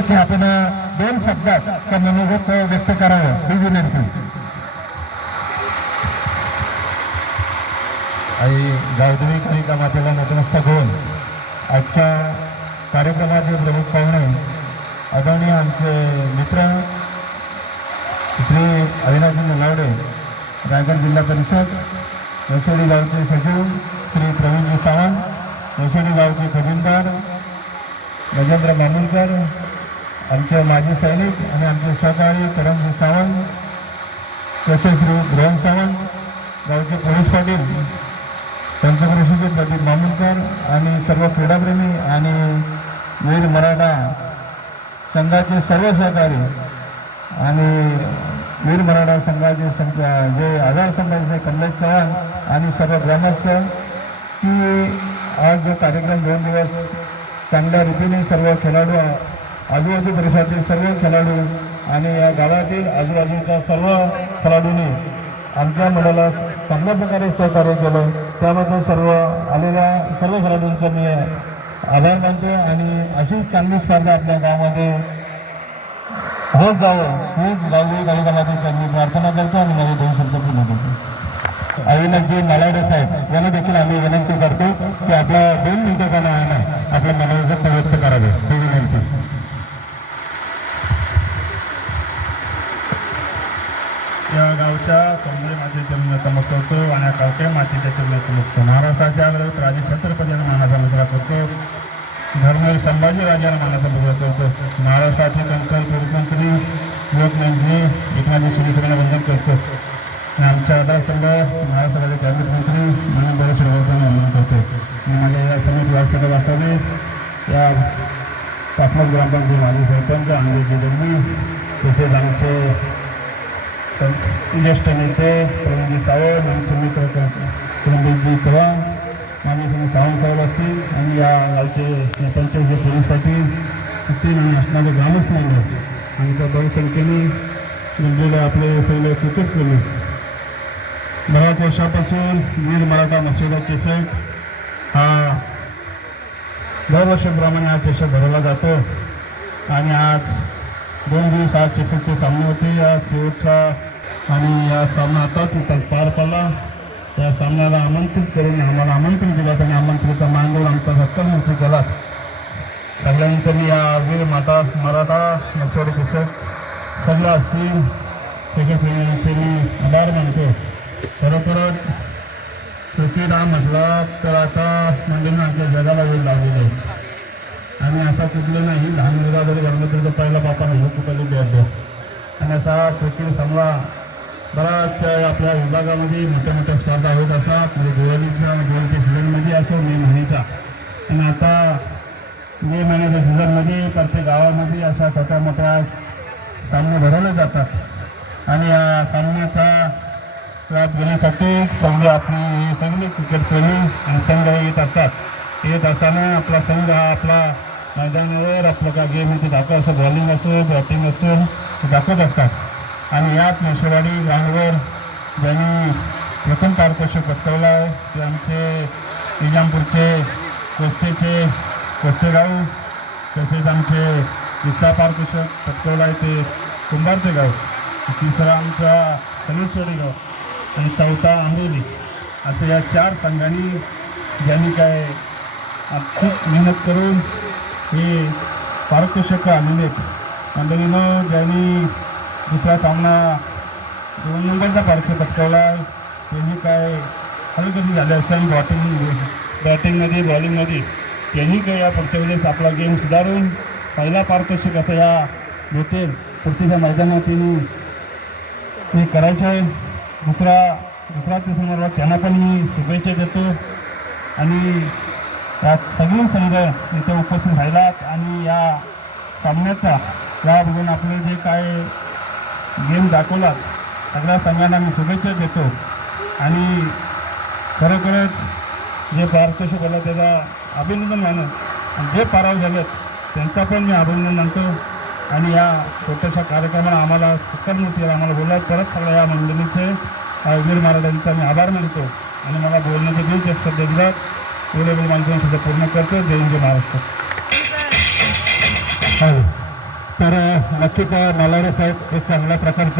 की आपण 2 शब्दात त्या मनोगत व्यक्त करावं ही विनंती. आई गावदेवी कालिका मातेला नतमस्तक होऊन आजच्या कार्यक्रमाचे प्रमुख पाहुणे आदरणीय आमचे मित्र श्री अविनाशजी नलावडे, रायगड जिल्हा परिषद, वसोडी गावचे सचिव श्री प्रवीणजी सावंत, वसोडी गावचे खजिनदार गजेंद्र मामुलकर, आमचे माजी सैनिक आणि आमचे सहकारी करमजी सावंत, तसेच श्री रोहन सावंत, गावचे पोलीस पाटील, पंचकृषीचे प्रदीप मामुलकर आणि सर्व क्रीडाप्रेमी आणि वीर मराठा संघाचे सर्व सहकारी आणि वीर मराठा संघाचे जे आधार संघाचे कमलेश चव्हाण आणि सर्व ग्रामस्थ, की आज जो कार्यक्रम 2 दिवस चांगल्या रीतीने सर्व खेळाडू, आजूबाजू परिसरातील सर्व खेळाडू आणि या गावातील आजूबाजूच्या सर्व खेळाडूंनी आमच्या मंडळाला चांगल्या प्रकारे सहकार्य केलं, त्याबद्दल सर्व आलेल्या सर्व खेळाडूंचा मी आभार मानतो. आणि अशीच चांगली स्पर्धा आपल्या गावामध्ये होत जावं हीच गावदेवी कालिका मातेची मी प्रार्थना करतो आणि माझे 2 शब्द पूर्ण करतो. अविनाशजी नलावडे साहेब यांना देखील आम्ही विनंती करतो की आपल्या 2 मिनिटाचा नावाने आपल्या मनोगत व्यक्त करावे ही विनंती. या गावच्या कमळे मातेच्या नतमस्तक होतो आणि गावच्या मातेच्या नतमस्तक महाराष्ट्राच्या राजे छत्रपतींना मानाचा मुजरा करतो, धर्मवीर संभाजी राजांना मानाचा मुजरा करतो, महाराष्ट्राचे कंकल मुख्यमंत्री लोकमंत्री एकनाथ शिंदेना वंदन करतो आणि आमच्या आधारस्तंभ महाराष्ट्राचे कॅबिनेट मंत्री माननीय बरेच श्रीवासांना वंदन करतो. आणि माझ्या या समिती व्यासपीठ वास्तवने या तापमान ग्रामपंचायत माजी सरपंच अंग्रेजी दंडी, तसेच आमचे ज्येष्ठ नेते प्रवीणजी सावंत, आमचे मित्र चिरंजीवजी चव्हाण, माझे सावंत साहेब असतील आणि या गावचे पंचायत पोलीस पाटील असतील आणि असणारे ग्रामस्थ मंडळ आणि त्या बहुसंख्येने जमलेले आपले पहिले क्रिकेट प्रेमी. बऱ्याच वर्षापासून वीर मराठा मसोदा चषक हा दरवर्षीप्रमाणे हा चषक भरवला जातो आणि आज 2 दिवस आज चषकचे सामने होते. या शेवटचा आणि या सामना आता तिथं पार पडला. त्या सामन्याला आमंत्रित करून आम्हाला आमंत्रण दिलं आणि आमंत्रित मानून आमचा सत्कारमंत्री केला. सगळ्यांचं मी या वीर मराठा मसोडी चषक सगळं असतील क्रिकेट मी आभार मानतो. खरोखरच क्रिकेट हा म्हटला तर आता म्हणजे आमच्या जगाला वेळ लागलेला आहे आणि असा कुठलं नाही, लहान मुलगा जरी घडलं तरी पहिला बापा नाही कुठली द्यायचं. आणि असा क्रिकेट समजा बराच आपल्या विभागामध्ये मोठ्या मोठ्या स्पर्धा होत असतात, म्हणजे दिवाळीच्या सीझनमध्ये असो, मे महिन्याचा. आणि आता मे महिन्याच्या सीझनमध्ये प्रत्येक गावामध्ये अशा छोट्या मोठ्या सामने भरवले जातात आणि या सामन्याचा लाभ घेण्यासाठी सगळे क्रिकेट प्रेमी आणि संघ येत असतात. येत असताना आपला संघ हा आपला मैदानावर आपलं काय गेम इथे दाखवत असतो, बॉलिंग असो बॅटिंग असो ते दाखवत असतात. आणि याच नशेवाडी ग्राउंडवर ज्यांनी प्रथम पारितोषिक पटकावला आहे ते आमचे निजामपूरचे कोस्तेगाव, तसेच आमचे दुसरा पारितोषिक पटकावला आहे ते कुंभारचे गाव, तिसरा आमचा सनेश्वरी गाव आणि चौथा आंबोली. असं या 4 संघांनी ज्यांनी काय खूप मेहनत करून हे पारितोषिक आणले. मंडळीनं ज्यांनी दुसरा सामना 2 नंबरचा पारितोषिक पटकावला त्यांनी काय कधी झाले असेल बॅटिंगमध्ये बॉलिंगमध्ये, त्यांनी काय या पुढच्या वेळेस आपला गेम सुधारून पहिला पारितोषिक असं या भेटेल पुढच्या मैदानात हे करायचं आहे. दुसरा समोर त्यांना पण मी शुभेच्छा देतो. आणि या सगळे संघ इथे उपस्थित राहिलात आणि या सामन्याचा लाभ घेऊन आपले जे काय गेम दाखवलात सगळ्या संघांना मी शुभेच्छा देतो. आणि खरोखरच जे पारितोषिक झालं त्याचा अभिनंदन मानून आणि जे पराभव झालेत त्यांचा पण मी अभिनंदन मानतो. आणि या छोट्याशा कार्यक्रमाला आम्हाला सत्कारमूर्ती आम्हाला बोलायला परत सगळ्या या मंडळीचे वीर मराठ्यांचा मी आभार मानतो आणि मला बोलण्याचे दिवस एक शब्द दिलात वेळेवेळी माणसांनी सुद्धा पूर्ण करतो. जय हिंद महाराष्ट्र. तर नक्कीच नलावडे साहेब एक चांगल्या प्रकारचं